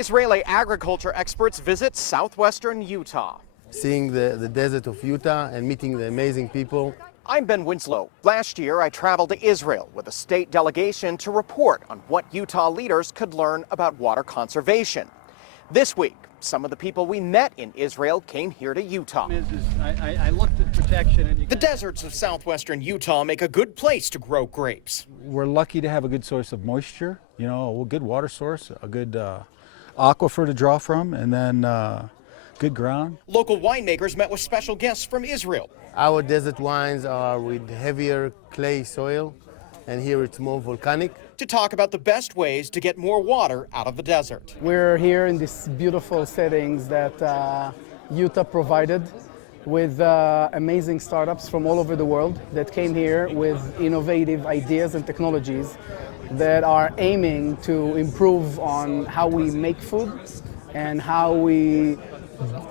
Israeli agriculture experts visit southwestern Utah. Seeing the desert of Utah and meeting the amazing people. I'm Ben Winslow. Last year, I traveled to Israel with a state delegation to report on what Utah leaders could learn about water conservation. This week, some of the people we met in Israel came here to Utah. I looked at protection and The deserts of southwestern Utah make a good place to grow grapes. we're lucky to have a good source of moisture, a good water source, a good aquifer to draw from, and then good ground. Local winemakers met with special guests from Israel. Our desert wines are with heavier clay soil, and here it's more volcanic. To talk about the best ways to get more water out of the desert. We're here in these beautiful settings that Utah provided with amazing startups from all over the world that came here with innovative ideas and technologies that are aiming to improve on how we make food and how we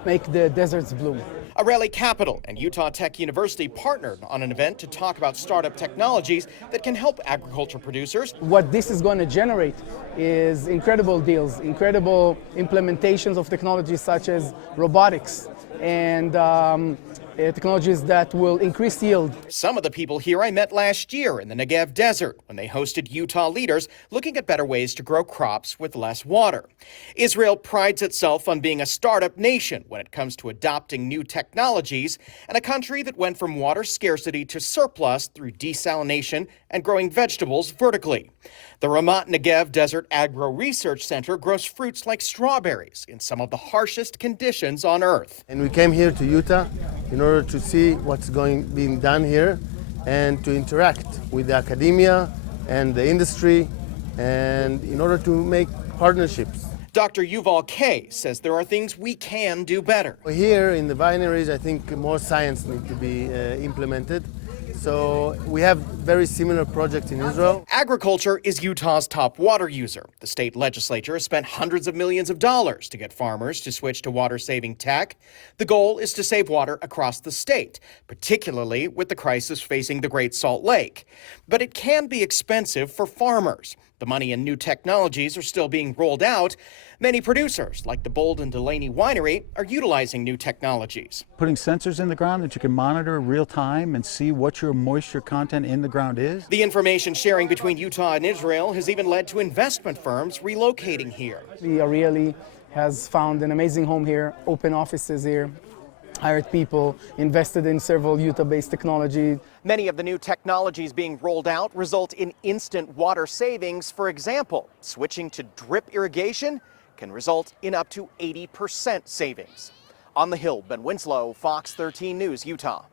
make the deserts bloom. Areli Capital and Utah Tech University partnered on an event to talk about startup technologies that can help agriculture producers. What this is going to generate is incredible deals, incredible implementations of technologies such as robotics and technologies that will increase yield. Some of the people here I met last year in the Negev Desert when they hosted Utah leaders looking at better ways to grow crops with less water. Israel prides itself on being a startup nation when it comes to adopting new technologies, and a country that went from water scarcity to surplus through desalination and growing vegetables vertically. The Ramat Negev Desert Agro Research Center grows fruits like strawberries in some of the harshest conditions on Earth. And we came here to Utah in order to see what's being done here and to interact with the academia and the industry and in order to make partnerships. Dr. Yuval Kay says there are things we can do better. Here in the vineries, I think more science needs to be implemented. So we have very similar projects in Israel. Agriculture is Utah's top water user. The state legislature has spent hundreds of millions of dollars to get farmers to switch to water-saving tech. The goal is to save water across the state, particularly with the crisis facing the Great Salt Lake. But it can be expensive for farmers. The money and new technologies are still being rolled out. Many producers, like the Bold and Delaney Winery, are utilizing new technologies. Putting sensors in the ground that you can monitor real time and see what your moisture content in the ground is. The information sharing between Utah and Israel has even led to investment firms relocating here. Areli has found an amazing home here, open offices here, hired people, invested in several Utah-based technology. Many of the new technologies being rolled out result in instant water savings. For example, switching to drip irrigation can result in up to 80% savings. On the Hill, Ben Winslow, Fox 13 News, Utah.